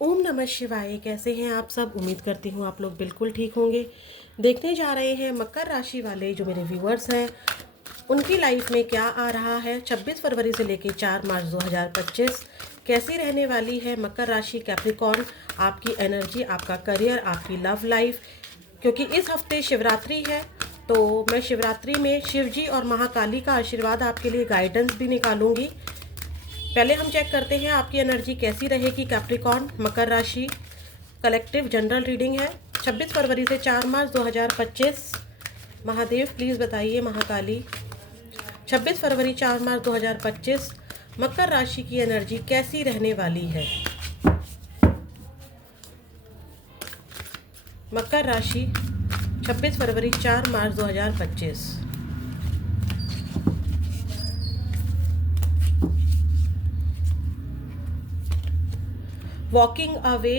ओम नमः शिवाय। कैसे हैं आप सब? उम्मीद करती हूँ आप लोग बिल्कुल ठीक होंगे। देखने जा रहे हैं मकर राशि वाले जो मेरे व्यूअर्स हैं उनकी लाइफ में क्या आ रहा है 26 फरवरी से लेकर 4 मार्च 2025। कैसी रहने वाली है मकर राशि कैप्रिकॉर्न, आपकी एनर्जी, आपका करियर, आपकी लव लाइफ। क्योंकि इस हफ्ते शिवरात्रि है तो मैं शिवरात्रि में शिव जी और महाकाली का आशीर्वाद आपके लिए गाइडेंस भी निकालूंगी। पहले हम चेक करते हैं आपकी एनर्जी कैसी रहेगी कैप्रिकॉर्न मकर राशि। कलेक्टिव जनरल रीडिंग है 26 फरवरी से 4 मार्च 2025। महादेव प्लीज़ बताइए, महाकाली 26 फरवरी 4 मार्च 2025 मकर राशि की एनर्जी कैसी रहने वाली है। मकर राशि 26 फरवरी 4 मार्च 2025। Walking away,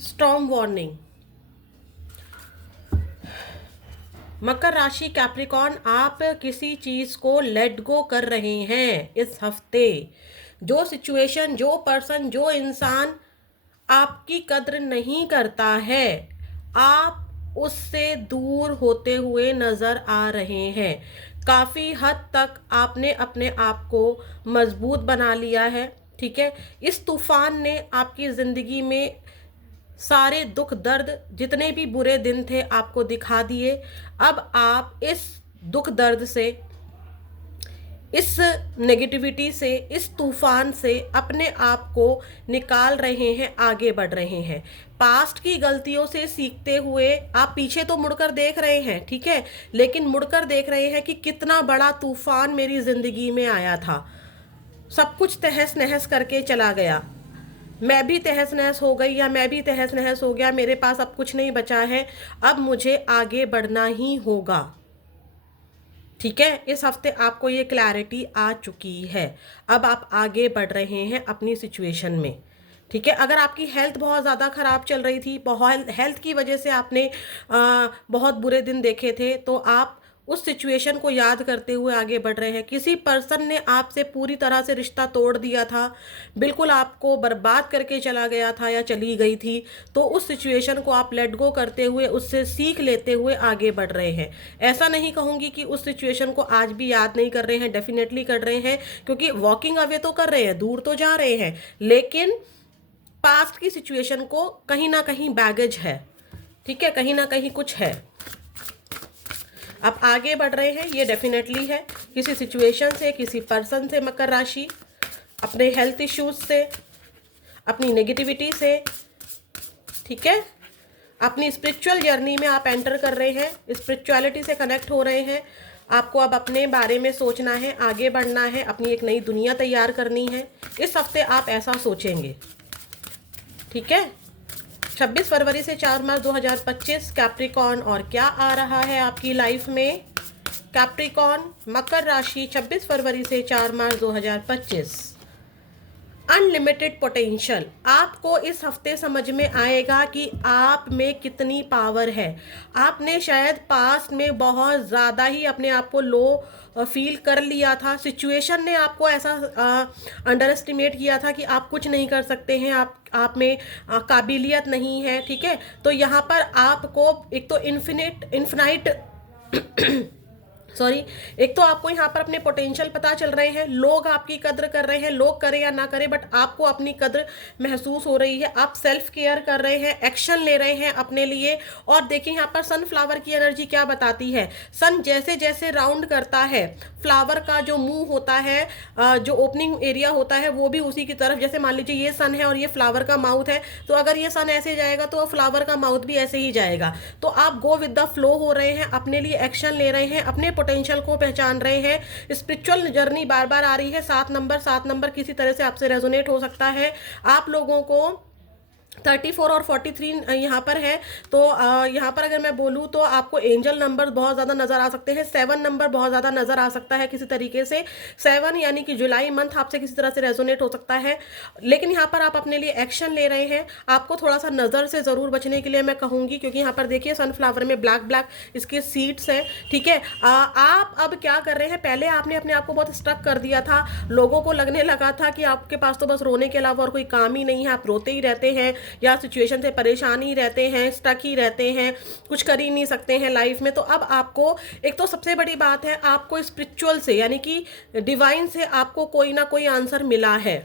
storm warning. मकर राशि कैप्रिकॉर्न, आप किसी चीज़ को लेट गो कर रहे हैं इस हफ्ते। जो सिचुएशन, जो पर्सन, जो इंसान आपकी कद्र नहीं करता है, आप उससे दूर होते हुए नज़र आ रहे हैं। काफ़ी हद तक आपने अपने आप को मजबूत बना लिया है। ठीक है, इस तूफान ने आपकी ज़िंदगी में सारे दुख दर्द, जितने भी बुरे दिन थे, आपको दिखा दिए। अब आप इस दुख दर्द से, इस नेगेटिविटी से, इस तूफान से अपने आप को निकाल रहे हैं, आगे बढ़ रहे हैं। पास्ट की गलतियों से सीखते हुए आप पीछे तो मुड़कर देख रहे हैं, ठीक है, लेकिन मुड़कर देख रहे हैं कि कितना बड़ा तूफान मेरी जिंदगी में आया था, सब कुछ तहस नहस करके चला गया, मैं भी तहस नहस हो गई या मैं भी तहस नहस हो गया, मेरे पास अब कुछ नहीं बचा है, अब मुझे आगे बढ़ना ही होगा। ठीक है, इस हफ्ते आपको ये क्लैरिटी आ चुकी है। अब आप आगे बढ़ रहे हैं अपनी सिचुएशन में। ठीक है, अगर आपकी हेल्थ बहुत ज़्यादा ख़राब चल रही थी, बहुत हेल्थ की वजह से आपने बहुत बुरे दिन देखे थे, तो आप उस सिचुएशन को याद करते हुए आगे बढ़ रहे हैं। किसी पर्सन ने आपसे पूरी तरह से रिश्ता तोड़ दिया था, बिल्कुल आपको बर्बाद करके चला गया था या चली गई थी, तो उस सिचुएशन को आप लेट गो करते हुए, उससे सीख लेते हुए आगे बढ़ रहे हैं। ऐसा नहीं कहूँगी कि उस सिचुएशन को आज भी याद नहीं कर रहे हैं, डेफिनेटली कर रहे हैं, क्योंकि वॉकिंग अवे तो कर रहे हैं, दूर तो जा रहे हैं, लेकिन पास्ट की सिचुएशन को कहीं ना कहीं बैगेज है। ठीक है, कहीं ना कहीं कुछ है। अब आगे बढ़ रहे हैं, ये डेफिनेटली है। किसी सिचुएशन से, किसी पर्सन से मकर राशि, अपने हेल्थ इश्यूज से, अपनी नेगेटिविटी से, ठीक है, अपनी स्पिरिचुअल जर्नी में आप एंटर कर रहे हैं, स्पिरिचुअलिटी से कनेक्ट हो रहे हैं। आपको अब अपने बारे में सोचना है, आगे बढ़ना है, अपनी एक नई दुनिया तैयार करनी है। इस हफ्ते आप ऐसा सोचेंगे। ठीक है, 26 फरवरी से 4 मार्च 2025 कैप्रिकॉर्न, और क्या आ रहा है आपकी लाइफ में कैप्रिकॉर्न मकर राशि 26 फरवरी से 4 मार्च 2025। Unlimited potential. आपको इस हफ्ते समझ में आएगा कि आप में कितनी पावर है। आपने शायद पास्ट में बहुत ज़्यादा ही अपने आप को लो फील कर लिया था, सिचुएशन ने आपको ऐसा अंडर एस्टिमेट किया था कि आप कुछ नहीं कर सकते हैं, आप में काबिलियत नहीं है। ठीक है, तो यहाँ पर आपको एक तो इन्फिनाइट सॉरी, एक तो आपको यहाँ पर अपने पोटेंशियल पता चल रहे हैं, लोग आपकी कद्र कर रहे हैं, लोग करें या ना करें, बट आपको अपनी कद्र महसूस हो रही है। आप सेल्फ केयर कर रहे हैं, एक्शन ले रहे हैं अपने लिए। और देखिए यहाँ पर सनफ्लावर की एनर्जी क्या बताती है। सन जैसे जैसे राउंड करता है, फ्लावर का जो मुंह होता है, जो ओपनिंग एरिया होता है, वो भी उसी की तरफ, जैसे मान लीजिए ये सन है और ये फ्लावर का माउथ है, तो अगर ये सन ऐसे जाएगा तो फ्लावर का माउथ भी ऐसे ही जाएगा। तो आप गो विद द फ्लो हो रहे हैं, अपने लिए एक्शन ले रहे हैं, अपने पोटेंशियल को पहचान रहे हैं। स्पिरिचुअल जर्नी बार बार आ रही है। 7 नंबर किसी तरह से आपसे रेजोनेट हो सकता है। आप लोगों को 34 और 43 यहाँ पर है। तो यहाँ पर अगर मैं बोलूँ तो आपको एंजल नंबर बहुत ज़्यादा नज़र आ सकते हैं। 7 नंबर बहुत ज़्यादा नज़र आ सकता है किसी तरीके से। 7 यानी कि जुलाई मंथ आपसे किसी तरह से रेजोनेट हो सकता है, लेकिन यहाँ पर आप अपने लिए एक्शन ले रहे हैं। आपको थोड़ा सा नज़र से ज़रूर बचने के लिए मैं कहूँगी, क्योंकि यहाँ पर देखिए सनफ्लावर में ब्लैक ब्लैक इसके सीड्स हैं, ठीक है। आप अब क्या कर रहे हैं, पहले आपने अपने आप को बहुत स्ट्रक कर दिया था, लोगों को लगने लगा था कि आपके पास तो बस रोने के अलावा और कोई काम ही नहीं है, आप रोते ही रहते हैं या सिचुएशन से परेशान ही रहते हैं, स्टक ही रहते हैं, कुछ कर ही नहीं सकते हैं लाइफ में। तो अब आपको एक तो सबसे बड़ी बात है, आपको स्पिरिचुअल से यानी कि डिवाइन से आपको कोई ना कोई आंसर मिला है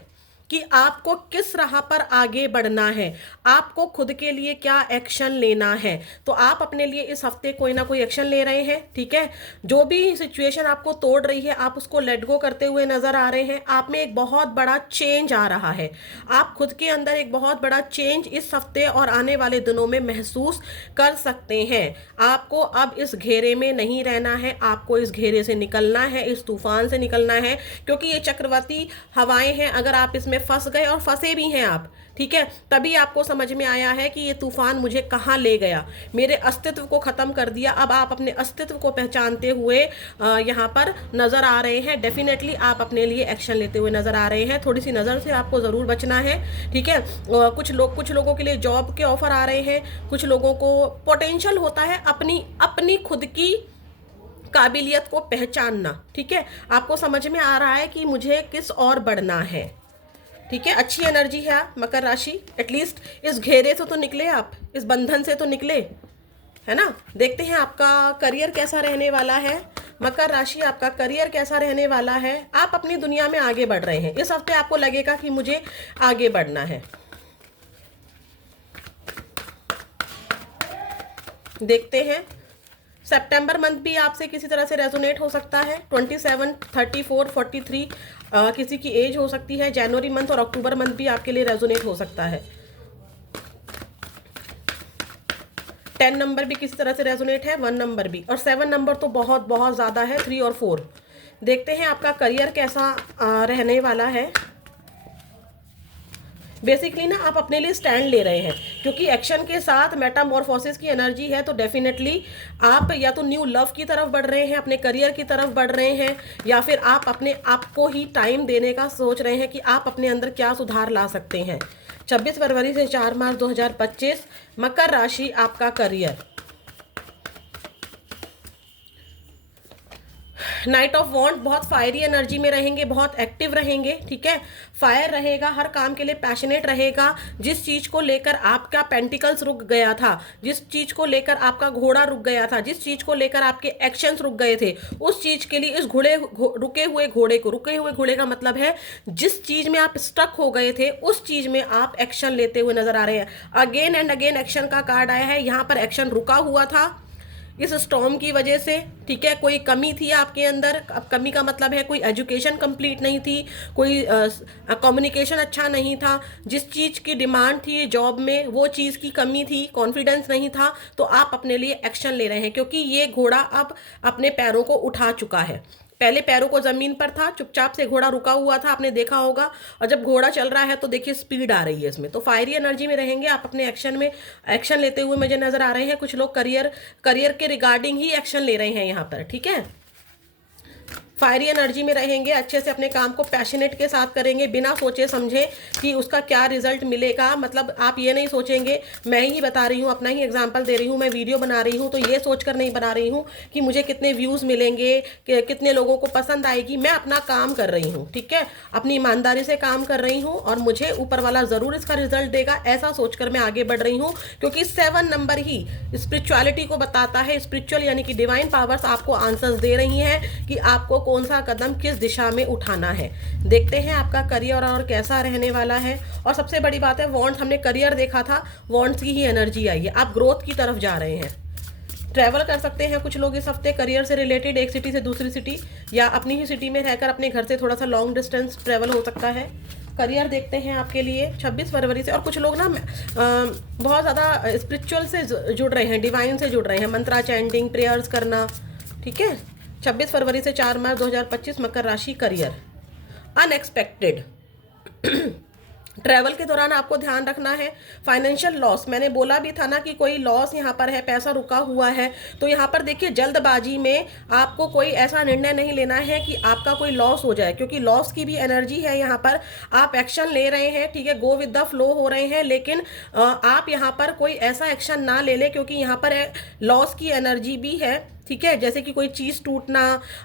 कि आपको किस राह पर आगे बढ़ना है, आपको खुद के लिए क्या एक्शन लेना है। तो आप अपने लिए इस हफ्ते कोई ना कोई एक्शन ले रहे हैं, ठीक है। जो भी सिचुएशन आपको तोड़ रही है आप उसको लेट गो करते हुए नजर आ रहे हैं। आप में एक बहुत बड़ा चेंज आ रहा है, आप खुद के अंदर एक बहुत बड़ा चेंज इस हफ्ते और आने वाले दिनों में महसूस कर सकते हैं। आपको अब इस घेरे में नहीं रहना है, आपको इस घेरे से निकलना है, इस तूफान से निकलना है, क्योंकि ये चक्रवाती हवाएं हैं। अगर आप इसमें फंस गए और फंसे भी हैं आप, ठीक है, तभी आपको समझ में आया है कि ये तूफान मुझे कहाँ ले गया, मेरे अस्तित्व को खत्म कर दिया। अब आप अपने अस्तित्व को पहचानते हुए यहाँ पर नजर आ रहे हैं। डेफिनेटली आप अपने लिए एक्शन लेते हुए नजर आ रहे हैं। थोड़ी सी नजर से आपको जरूर बचना है, ठीक है। कुछ लोगों के लिए जॉब के ऑफर आ रहे हैं, कुछ लोगों को पोटेंशियल होता है अपनी खुद की काबिलियत को पहचानना, ठीक है। आपको समझ में आ रहा है कि मुझे किस और बढ़ना है, ठीक है। अच्छी एनर्जी है मकर राशि, एटलीस्ट इस घेरे से तो निकले, आप इस बंधन से तो निकले, है ना। देखते हैं आपका करियर कैसा रहने वाला है। मकर राशि, आपका करियर कैसा रहने वाला है। आप अपनी दुनिया में आगे बढ़ रहे हैं, इस हफ्ते आपको लगेगा कि मुझे आगे बढ़ना है। देखते हैं, सितंबर मंथ भी आपसे किसी तरह से रेजोनेट हो सकता है। 27, 34, 43 किसी की एज हो सकती है। जनवरी मंथ और अक्टूबर मंथ भी आपके लिए रेजोनेट हो सकता है। 10 नंबर भी किसी तरह से रेजोनेट है, 1 नंबर भी, और 7 नंबर तो बहुत बहुत ज़्यादा है, 3 और 4। देखते हैं आपका करियर कैसा रहने वाला है। बेसिकली ना आप अपने लिए स्टैंड ले रहे हैं, क्योंकि एक्शन के साथ मेटामॉर्फोसिस की एनर्जी है। तो डेफिनेटली आप या तो न्यू लव की तरफ बढ़ रहे हैं, अपने करियर की तरफ बढ़ रहे हैं, या फिर आप अपने आप को ही टाइम देने का सोच रहे हैं कि आप अपने अंदर क्या सुधार ला सकते हैं। 26 फरवरी से 4 मार्च 2025, मकर राशि, आपका करियर। नाइट ऑफ वॉन्ड, बहुत फायरी एनर्जी में रहेंगे, बहुत एक्टिव रहेंगे, ठीक है। फायर रहेगा, हर काम के लिए पैशनेट रहेगा। जिस चीज को लेकर आपका पेंटिकल्स रुक गया था, जिस चीज को लेकर आपका घोड़ा रुक गया था, जिस चीज को लेकर आपके एक्शंस रुक गए थे, उस चीज के लिए इस रुके हुए घोड़े का मतलब है जिस चीज में आप स्टक हो गए थे उस चीज में आप एक्शन लेते हुए नजर आ रहे हैं। अगेन एंड अगेन एक्शन का कार्ड आया है। यहाँ पर एक्शन रुका हुआ था इस स्टॉर्म की वजह से, ठीक है। कोई कमी थी आपके अंदर, अब कमी का मतलब है कोई एजुकेशन कंप्लीट नहीं थी, कोई कम्युनिकेशन अच्छा नहीं था, जिस चीज़ की डिमांड थी जॉब में वो चीज़ की कमी थी, कॉन्फिडेंस नहीं था। तो आप अपने लिए एक्शन ले रहे हैं, क्योंकि ये घोड़ा अब अपने पैरों को उठा चुका है। पहले पैरों को जमीन पर था, चुपचाप से घोड़ा रुका हुआ था, आपने देखा होगा। और जब घोड़ा चल रहा है तो देखिए स्पीड आ रही है इसमें। तो फायरी एनर्जी में रहेंगे आप, अपने एक्शन में एक्शन लेते हुए मुझे नजर आ रहे हैं। कुछ लोग करियर के रिगार्डिंग ही एक्शन ले रहे हैं यहाँ पर, ठीक है। फायरी एनर्जी में रहेंगे, अच्छे से अपने काम को पैशनेट के साथ करेंगे, बिना सोचे समझे कि उसका क्या रिजल्ट मिलेगा। मतलब आप ये नहीं सोचेंगे, मैं ही बता रही हूँ, अपना ही एग्जांपल दे रही हूँ, मैं वीडियो बना रही हूँ तो ये सोचकर नहीं बना रही हूँ कि मुझे कितने व्यूज़ मिलेंगे, कितने लोगों को पसंद आएगी। मैं अपना काम कर रही हूँ, ठीक है, अपनी ईमानदारी से काम कर रही हूँ और मुझे ऊपर वाला ज़रूर इसका रिजल्ट देगा, ऐसा सोचकर मैं आगे बढ़ रही हूँ। क्योंकि 7 नंबर ही स्पिरिचुअलिटी को बताता है। स्पिरिचुअल यानी कि डिवाइन पावर्स आपको आंसर्स दे रही हैं कि आपको कौन सा कदम किस दिशा में उठाना है। देखते हैं आपका करियर और कैसा रहने वाला है। और सबसे बड़ी बात है, वॉन्ड्स, हमने करियर देखा था, वॉन्ड्स की ही एनर्जी आई है। आप ग्रोथ की तरफ जा रहे हैं, ट्रैवल कर सकते हैं कुछ लोग इस हफ्ते करियर से रिलेटेड, एक सिटी से दूसरी सिटी, या अपनी ही सिटी में रहकर अपने घर से थोड़ा सा लॉन्ग डिस्टेंस ट्रैवल हो सकता है। करियर देखते हैं आपके लिए 26 फरवरी से। और कुछ लोग ना बहुत ज़्यादा स्पिरिचुअल से जुड़ रहे हैं, डिवाइन से जुड़ रहे हैं, मंत्रा चैंटिंग, प्रेयर्स करना, ठीक है। 26 फरवरी से 4 मार्च 2025, मकर राशि, करियर। अनएक्सपेक्टेड ट्रैवल के दौरान आपको ध्यान रखना है। फाइनेंशियल लॉस, मैंने बोला भी था ना कि कोई लॉस यहाँ पर है, पैसा रुका हुआ है। तो यहाँ पर देखिए जल्दबाजी में आपको कोई ऐसा निर्णय नहीं लेना है कि आपका कोई लॉस हो जाए, क्योंकि लॉस की भी एनर्जी है यहाँ पर। आप एक्शन ले रहे हैं, ठीक है, गो विद द फ्लो हो रहे हैं, लेकिन आप यहाँ पर कोई ऐसा एक्शन ना ले ले, क्योंकि यहाँ पर लॉस की एनर्जी भी है, ठीक है। जैसे कि कोई चीज़ टूटना,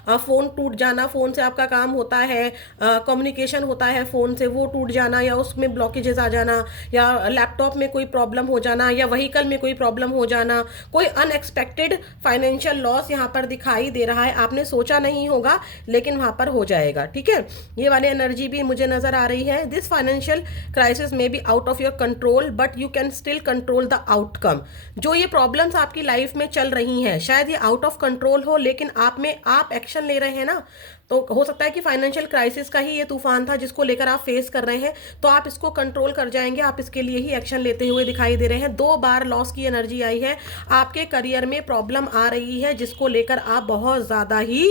फ़ोन टूट जाना, फ़ोन से आपका काम होता है, कम्युनिकेशन होता है फ़ोन से, वो टूट जाना, या उसमें ब्लॉकेजेस आ जाना, या लैपटॉप में कोई प्रॉब्लम हो जाना, या व्हीकल में कोई प्रॉब्लम हो जाना, कोई अनएक्सपेक्टेड फाइनेंशियल लॉस यहाँ पर दिखाई दे रहा है। आपने सोचा नहीं होगा, लेकिन वहाँ पर हो जाएगा, ठीक है। ये वाली एनर्जी भी मुझे नज़र आ रही है। दिस फाइनेंशियल क्राइसिस में be out of your control, but you can still control the outcome. जो ये प्रॉब्लम्स आपकी लाइफ में चल रही हैं, शायद ये आउट ऑफ कंट्रोल हो, लेकिन आप एक्शन ले रहे हैं ना। तो हो सकता है कि फाइनेंशियल क्राइसिस का ही ये तूफान था जिसको लेकर आप फेस कर रहे हैं, तो आप इसको कंट्रोल कर जाएंगे। आप इसके लिए ही एक्शन लेते हुए दिखाई दे रहे हैं। 2 बार लॉस की एनर्जी आई है। आपके करियर में प्रॉब्लम आ रही है, जिसको लेकर आप बहुत ज़्यादा ही,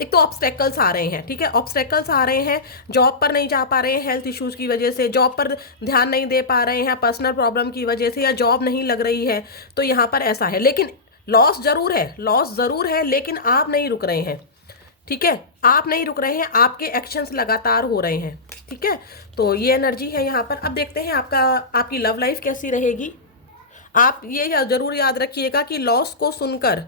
एक तो ऑब्स्टेकल्स आ रहे हैं, ठीक है, ऑब्स्टेकल्स आ रहे हैं। जॉब पर नहीं जा पा रहे हैं हेल्थ इश्यूज़ की वजह से, जॉब पर ध्यान नहीं दे पा रहे हैं पर्सनल प्रॉब्लम की वजह से, या जॉब नहीं लग रही है, तो यहाँ पर ऐसा है। लेकिन लॉस जरूर है, लॉस जरूर है, लेकिन आप नहीं रुक रहे हैं, ठीक है, आप नहीं रुक रहे हैं, आपके एक्शंस लगातार हो रहे हैं, ठीक है। तो ये एनर्जी है यहाँ पर। अब देखते हैं आपकी लव लाइफ कैसी रहेगी। आप ये जरूर याद रखिएगा कि लॉस को सुनकर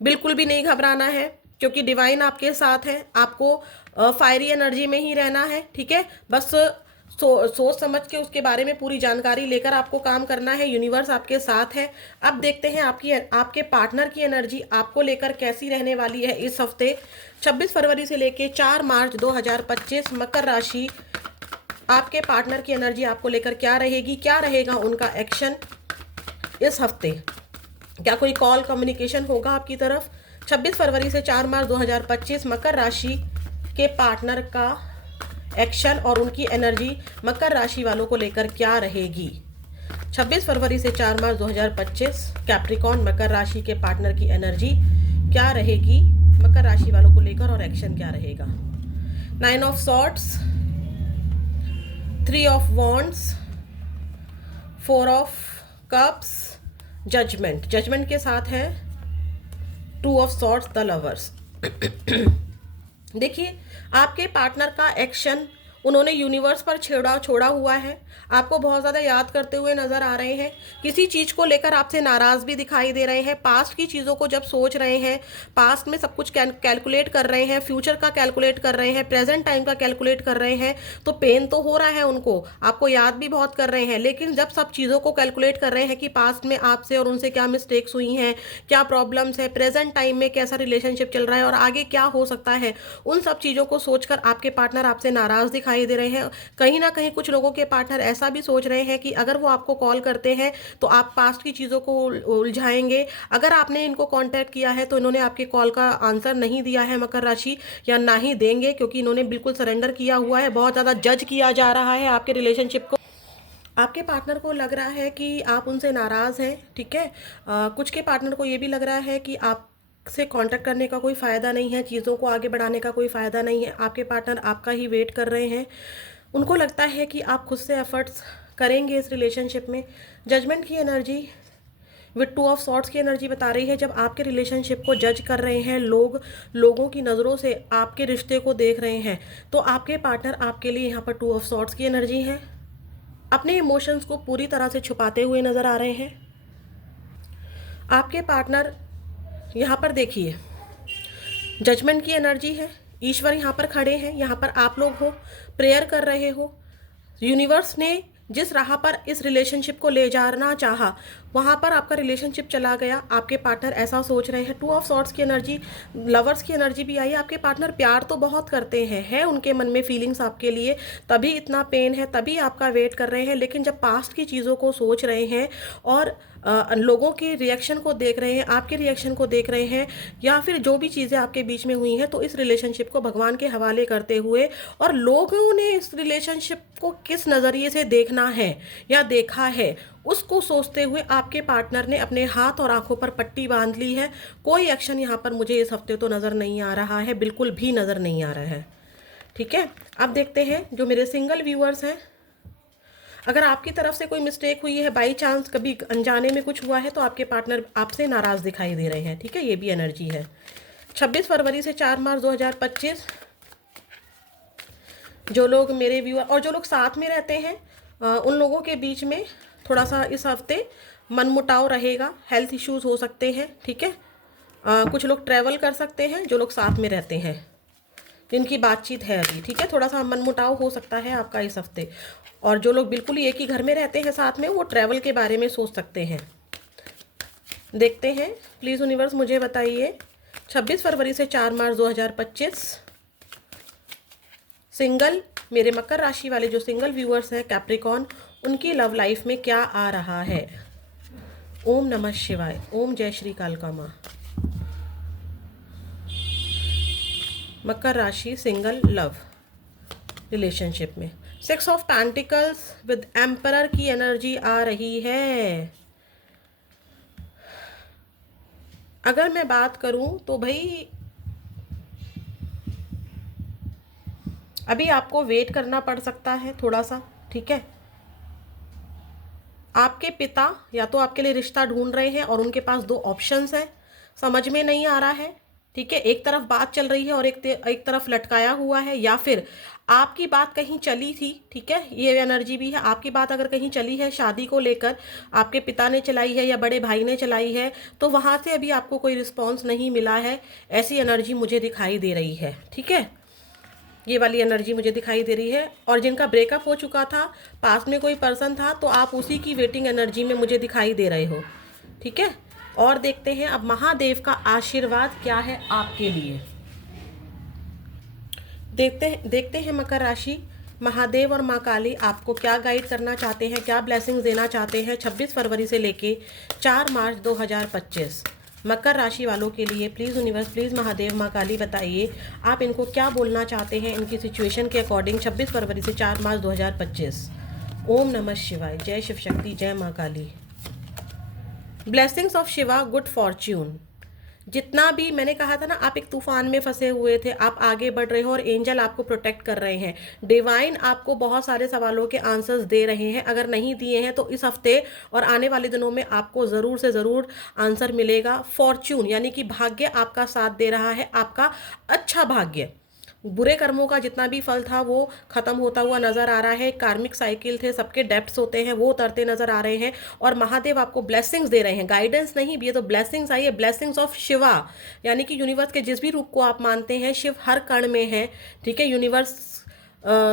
बिल्कुल भी नहीं घबराना है, क्योंकि डिवाइन आपके साथ है। आपको फायरी एनर्जी में ही रहना है, ठीक है। बस सोच समझ के उसके बारे में पूरी जानकारी लेकर आपको काम करना है। यूनिवर्स आपके साथ है। अब देखते हैं आपके पार्टनर की एनर्जी आपको लेकर कैसी रहने वाली है इस हफ्ते, 26 फरवरी से लेके 4 मार्च 2025। मकर राशि, आपके पार्टनर की एनर्जी आपको लेकर क्या रहेगी, क्या रहेगा उनका एक्शन इस हफ्ते। क्या कोई कॉल कम्युनिकेशन होगा आपकी तरफ? 26 फरवरी से 4 मार्च 2025 मकर राशि के पार्टनर का एक्शन और उनकी एनर्जी मकर राशि वालों को लेकर क्या रहेगी। 26 फरवरी से 4 मार्च 2025 कैप्रिकॉन मकर राशि के पार्टनर की एनर्जी क्या रहेगी मकर राशि वालों को लेकर, और एक्शन क्या रहेगा। 9 of swords, 3 of wands, 4 of cups, judgement के साथ है 2 ऑफ सॉर्ड्स, द लवर्स। देखिए आपके पार्टनर का एक्शन, उन्होंने यूनिवर्स पर छोड़ा हुआ है। आपको बहुत ज़्यादा याद करते हुए नज़र आ रहे हैं। किसी चीज़ को लेकर आपसे नाराज़ भी दिखाई दे रहे हैं। पास्ट की चीज़ों को जब सोच रहे हैं, पास्ट में सब कुछ कैलकुलेट कर रहे हैं, फ्यूचर का कैलकुलेट कर रहे हैं, प्रेजेंट टाइम का कैलकुलेट कर रहे हैं, तो पेन तो हो रहा है उनको। आपको याद भी बहुत कर रहे हैं, लेकिन जब सब चीज़ों को कैलकुलेट कर रहे हैं कि पास्ट में आपसे और उनसे क्या मिस्टेक्स हुई हैं, क्या प्रॉब्लम्स है, प्रेजेंट टाइम में कैसा रिलेशनशिप चल रहा है और आगे क्या हो सकता है, उन सब चीज़ों को सोचकर आपके पार्टनर आपसे नाराज़ दिखाई दे रहे हैं। कहीं ना कहीं कुछ लोगों के पार्टनर ऐसा भी सोच रहे हैं कि अगर वो आपको कॉल करते हैं तो आप पास्ट की चीज़ों को उलझाएंगे। अगर आपने इनको कांटेक्ट किया है तो इन्होंने आपके कॉल का आंसर नहीं दिया है मकर राशि, या ना ही देंगे, क्योंकि इन्होंने बिल्कुल सरेंडर किया हुआ है। बहुत ज़्यादा जज किया जा रहा है आपके रिलेशनशिप को। आपके पार्टनर को लग रहा है कि आप उनसे नाराज़ हैं, ठीक है। कुछ के पार्टनर को ये भी लग रहा है कि आप से कांटेक्ट करने का कोई फ़ायदा नहीं है, चीज़ों को आगे बढ़ाने का कोई फ़ायदा नहीं है। आपके पार्टनर आपका ही वेट कर रहे हैं। उनको लगता है कि आप खुद से एफर्ट्स करेंगे इस रिलेशनशिप में। जजमेंट की एनर्जी विद 2 ऑफ सॉर्ड्स की एनर्जी बता रही है, जब आपके रिलेशनशिप को जज कर रहे हैं लोगों की नज़रों से आपके रिश्ते को देख रहे हैं, तो आपके पार्टनर आपके लिए यहाँ पर 2 ऑफ सॉर्ड्स की एनर्जी है। अपने इमोशंस को पूरी तरह से छुपाते हुए नज़र आ रहे हैं आपके पार्टनर। यहाँ पर देखिए जजमेंट की एनर्जी है, ईश्वर यहाँ पर खड़े हैं, यहाँ पर आप लोग हो, प्रेयर कर रहे हो। यूनिवर्स ने जिस राह पर इस रिलेशनशिप को ले जाना चाहा, वहाँ पर आपका रिलेशनशिप चला गया। आपके पार्टनर ऐसा सोच रहे हैं। 2 ऑफ सॉर्ड्स की एनर्जी, लवर्स की एनर्जी भी आई है। आपके पार्टनर प्यार तो बहुत करते हैं, है उनके मन में फीलिंग्स आपके लिए, तभी इतना पेन है, तभी आपका वेट कर रहे हैं। लेकिन जब पास्ट की चीज़ों को सोच रहे हैं और लोगों के रिएक्शन को देख रहे हैं, आपके रिएक्शन को देख रहे हैं, या फिर जो भी चीज़ें आपके बीच में हुई हैं, तो इस रिलेशनशिप को भगवान के हवाले करते हुए, और लोगों ने इस रिलेशनशिप को किस नज़रिए से देखना है या देखा है, उसको सोचते हुए आपके पार्टनर ने अपने हाथ और आंखों पर पट्टी बांध ली है। कोई एक्शन यहाँ पर मुझे इस हफ्ते तो नज़र नहीं आ रहा है, बिल्कुल भी नज़र नहीं आ रहा है, ठीक है। अब देखते हैं जो मेरे सिंगल व्यूअर्स हैं अगर आपकी तरफ से कोई मिस्टेक हुई है, बाई चांस कभी अनजाने में कुछ हुआ है, तो आपके पार्टनर आपसे नाराज़ दिखाई दे रहे हैं, ठीक है, ये भी एनर्जी है। 26 फरवरी से 4 मार्च 2025 जो लोग मेरे व्यूअर और जो लोग साथ में रहते हैं उन लोगों के बीच में थोड़ा सा इस हफ्ते मनमुटाव रहेगा, हेल्थ इश्यूज हो सकते हैं, ठीक है। कुछ लोग ट्रैवल कर सकते हैं जो लोग साथ में रहते हैं, जिनकी बातचीत है अभी, ठीक है, थोड़ा सा मनमुटाव हो सकता है आपका इस हफ्ते। और जो लोग बिल्कुल ही एक ही घर में रहते हैं साथ में, वो ट्रैवल के बारे में सोच सकते हैं। देखते हैं, प्लीज़ यूनिवर्स मुझे बताइए 26 फरवरी से 4 मार्च 2025 सिंगल, मेरे मकर राशि वाले जो सिंगल व्यूअर्स हैं कैप्रिकॉन, उनकी लव लाइफ में क्या आ रहा है। ओम नमः शिवाय, ओम जय श्री कालका माँ। मकर राशि सिंगल लव रिलेशनशिप में 6 ऑफ पेंटिकल्स विद एम्परर की एनर्जी आ रही है। अगर मैं बात करूं तो भाई अभी आपको वेट करना पड़ सकता है थोड़ा सा, ठीक है। आपके पिता या तो आपके लिए रिश्ता ढूंढ रहे हैं और उनके पास 2 ऑप्शंस हैं, समझ में नहीं आ रहा है, ठीक है। एक तरफ बात चल रही है और एक तरफ लटकाया हुआ है, या फिर आपकी बात कहीं चली थी, ठीक है, ये एनर्जी भी है। आपकी बात अगर कहीं चली है शादी को लेकर, आपके पिता ने चलाई है या बड़े भाई ने चलाई है, तो वहाँ से अभी आपको कोई रिस्पॉन्स नहीं मिला है, ऐसी एनर्जी मुझे दिखाई दे रही है, ठीक है। ये वाली एनर्जी मुझे दिखाई दे रही है। और जिनका ब्रेकअप हो चुका था, पास में कोई पर्सन था, तो आप उसी की वेटिंग एनर्जी में मुझे दिखाई दे रहे हो, ठीक है। और देखते हैं अब महादेव का आशीर्वाद क्या है आपके लिए। देखते हैं मकर राशि, महादेव और माँ काली आपको क्या गाइड करना चाहते हैं, क्या ब्लेसिंग्स देना चाहते हैं 26 फरवरी से लेके 4 मार्च 2025 मकर राशि वालों के लिए। प्लीज़ यूनिवर्स, प्लीज़ महादेव माँ काली बताइए आप इनको क्या बोलना चाहते हैं इनकी सिचुएशन के अकॉर्डिंग 26 फरवरी से 4 मार्च 2025। ओम नमः शिवाय, जय शिव शक्ति, जय माँ Kali. Blessings of Shiva, good fortune. जितना भी मैंने कहा था ना, आप एक तूफान में फंसे हुए थे, आप आगे बढ़ रहे हो और एंजल आपको प्रोटेक्ट कर रहे हैं। डिवाइन आपको बहुत सारे सवालों के आंसर्स दे रहे हैं, अगर नहीं दिए हैं तो इस हफ्ते और आने वाले दिनों में आपको ज़रूर से ज़रूर आंसर मिलेगा। फॉर्च्यून यानी कि भाग्य आपका साथ दे रहा है, आपका अच्छा भाग्य। बुरे कर्मों का जितना भी फल था वो खत्म होता हुआ नजर आ रहा है। कार्मिक साइकिल थे, सबके डेप्थ्स होते हैं, वो उतरते नजर आ रहे हैं। और महादेव आपको ब्लेसिंग्स दे रहे हैं, गाइडेंस नहीं भी है तो ब्लेसिंग्स आई है, ब्लेसिंग्स ऑफ शिवा, यानी कि यूनिवर्स के जिस भी रूप को आप मानते हैं, शिव हर कण में है, ठीक है। यूनिवर्स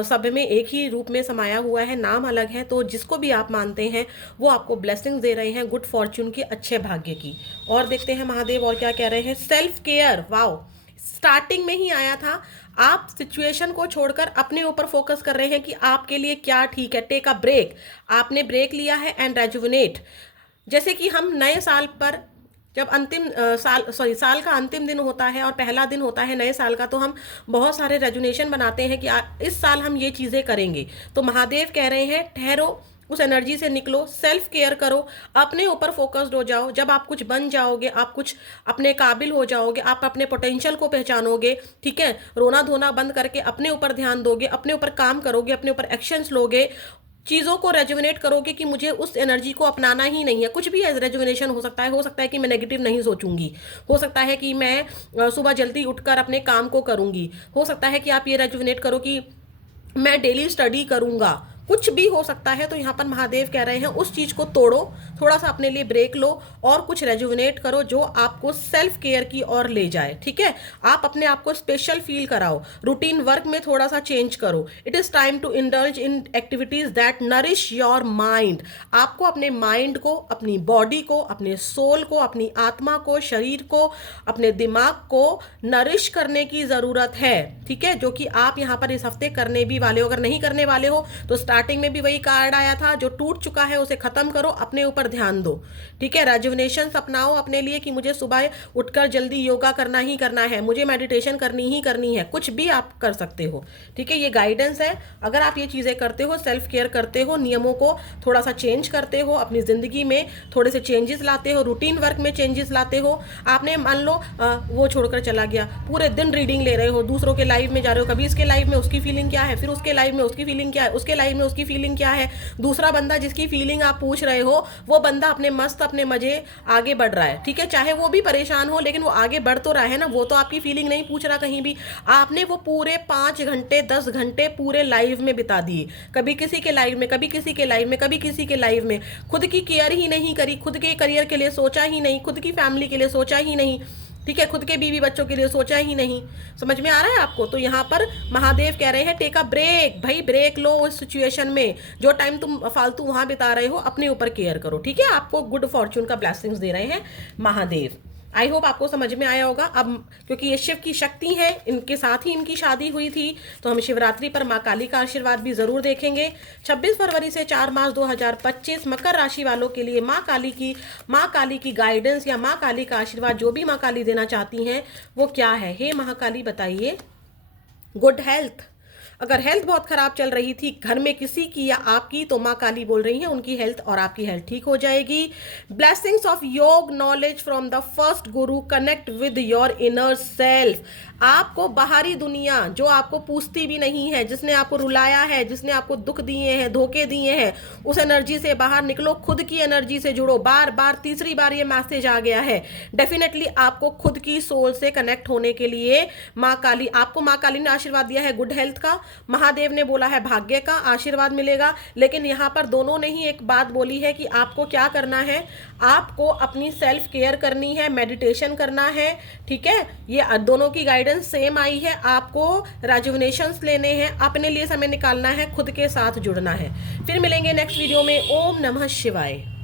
सब में एक ही रूप में समाया हुआ है, नाम अलग है, तो जिसको भी आप मानते हैं वो आपको ब्लेसिंग्स दे रहे हैं, गुड फॉर्च्यून की, अच्छे भाग्य की। और देखते हैं महादेव और क्या कह रहे हैं। सेल्फ केयर, वाओ, स्टार्टिंग में ही आया था। आप सिचुएशन को छोड़कर अपने ऊपर फोकस कर रहे हैं कि आपके लिए क्या ठीक है। टेक अ ब्रेक, आपने ब्रेक लिया है एंड रेजुविनेट। जैसे कि हम नए साल पर जब साल का अंतिम दिन होता है और पहला दिन होता है नए साल का, तो हम बहुत सारे रेजुनेशन बनाते हैं कि इस साल हम ये चीज़ें करेंगे। तो महादेव कह रहे हैं ठहरो, उस एनर्जी से निकलो, सेल्फ केयर करो, अपने ऊपर फोकस्ड हो जाओ। जब आप कुछ बन जाओगे, आप कुछ अपने काबिल हो जाओगे, आप अपने पोटेंशियल को पहचानोगे, ठीक है, रोना धोना बंद करके अपने ऊपर ध्यान दोगे, अपने ऊपर काम करोगे, अपने ऊपर एक्शंस लोगे, चीज़ों को रेजुविनेट करोगे कि मुझे उस एनर्जी को अपनाना ही नहीं है। कुछ भी रेजुविनेशन हो सकता है कि मैं नेगेटिव नहीं सोचूंगी, हो सकता है कि मैं सुबह जल्दी उठकर अपने काम को करूंगी, हो सकता है कि आप ये रेजुविनेट करो कि मैं डेली स्टडी करूंगा, कुछ भी हो सकता है। तो यहाँ पर महादेव कह रहे हैं उस चीज़ को तोड़ो, थोड़ा सा अपने लिए ब्रेक लो और कुछ रेजुविनेट करो जो आपको सेल्फ केयर की ओर ले जाए, ठीक है। आप अपने आप को स्पेशल फील कराओ, रूटीन वर्क में थोड़ा सा चेंज करो। It is time to indulge in activities that nourish your mind. आपको अपने माइंड को, अपनी बॉडी को, अपने सोल को, अपनी आत्मा को, शरीर को, अपने दिमाग को नरिश करने की ज़रूरत है, ठीक है, जो कि आप यहाँ पर इस हफ्ते करने भी वाले हो। अगर नहीं करने वाले हो तो स्टार्टिंग में भी वही कार्ड आया था, जो टूट चुका है उसे खत्म करो, अपने ऊपर ध्यान दो, ठीक है। रेजुविनेशन अपनाओ अपने लिए कि मुझे सुबह उठकर जल्दी योगा करना ही करना है, मुझे मेडिटेशन करनी ही करनी है, कुछ भी आप कर सकते हो, ठीक है। ये गाइडेंस है। अगर आप ये चीज़ें करते हो, सेल्फ केयर करते हो, नियमों को थोड़ा सा चेंज करते हो, अपनी ज़िंदगी में थोड़े से चेंजेस लाते हो, रूटीन वर्क में चेंजेस लाते हो। आपने मान लो वो छोड़कर चला गया, पूरे दिन रीडिंग ले रहे हो, दूसरों के लाइव में जा रहे हो, कभी इसके लाइव में उसकी फीलिंग क्या है, फिर उसके लाइव में उसकी फीलिंग क्या है, उसके लाइव में में उसकी फीलिंग क्या है, दूसरा बंदा जिसकी फीलिंग आप पूछ रहे हो वो बंदा अपने मस्त अपने मजे आगे बढ़ रहा है, ठीक है, चाहे वो भी परेशान हो लेकिन वो आगे बढ़ तो रहा है ना, वो तो आपकी फीलिंग नहीं पूछ रहा कहीं भी। आपने वो पूरे 5 घंटे 10 घंटे पूरे लाइव में बिता दिए, कभी किसी के लाइव में, कभी किसी के लाइव में, कभी किसी के लाइव में, खुद की केयर ही नहीं करी, खुद के करियर के लिए सोचा ही नहीं, खुद की फैमिली के लिए सोचा ही नहीं, ठीक है, खुद के बीवी बच्चों के लिए सोचा ही नहीं। समझ में आ रहा है आपको? तो यहाँ पर महादेव कह रहे हैं टेक अ ब्रेक, भाई ब्रेक लो उस सिचुएशन में, जो टाइम तुम फालतू वहां बिता रहे हो अपने ऊपर केयर करो, ठीक है। आपको गुड फॉर्चून का ब्लेसिंग्स दे रहे हैं महादेव। आई होप आपको समझ में आया होगा। अब क्योंकि ये शिव की शक्ति है, इनके साथ ही इनकी शादी हुई थी, तो हम शिवरात्रि पर माँ काली का आशीर्वाद भी जरूर देखेंगे। 26 फरवरी से 4 मार्च 2025 मकर राशि वालों के लिए माँ काली की गाइडेंस या माँ काली का आशीर्वाद जो भी माँ काली देना चाहती हैं वो क्या है। हे महाकाली बताइए। गुड हेल्थ, अगर हेल्थ बहुत खराब चल रही थी घर में किसी की या आपकी, तो माँ काली बोल रही है उनकी हेल्थ और आपकी हेल्थ ठीक हो जाएगी। ब्लेसिंग्स ऑफ योग knowledge from the first Guru connect with your inner self. आपको बाहरी दुनिया जो आपको पूछती भी नहीं है, जिसने आपको रुलाया है, जिसने आपको दुख दिए हैं, धोखे दिए हैं, उस एनर्जी से बाहर निकलो, खुद की एनर्जी से जुड़ो। बार बार तीसरी बार ये मैसेज आ गया है। डेफिनेटली आपको खुद की सोल से कनेक्ट होने के लिए माँ काली, आपको माँ काली ने आशीर्वाद दिया है गुड हेल्थ का, महादेव ने बोला है भाग्य का आशीर्वाद मिलेगा। लेकिन यहाँ पर दोनों ने ही एक बात बोली है कि आपको क्या करना है, आपको अपनी सेल्फ केयर करनी है, मेडिटेशन करना है, ठीक है। ये दोनों की गाइडेंस सेम आई है। आपको रेजुविनेशंस लेने हैं, अपने लिए समय निकालना है, खुद के साथ जुड़ना है। फिर मिलेंगे नेक्स्ट वीडियो में। ओम नमः शिवाय।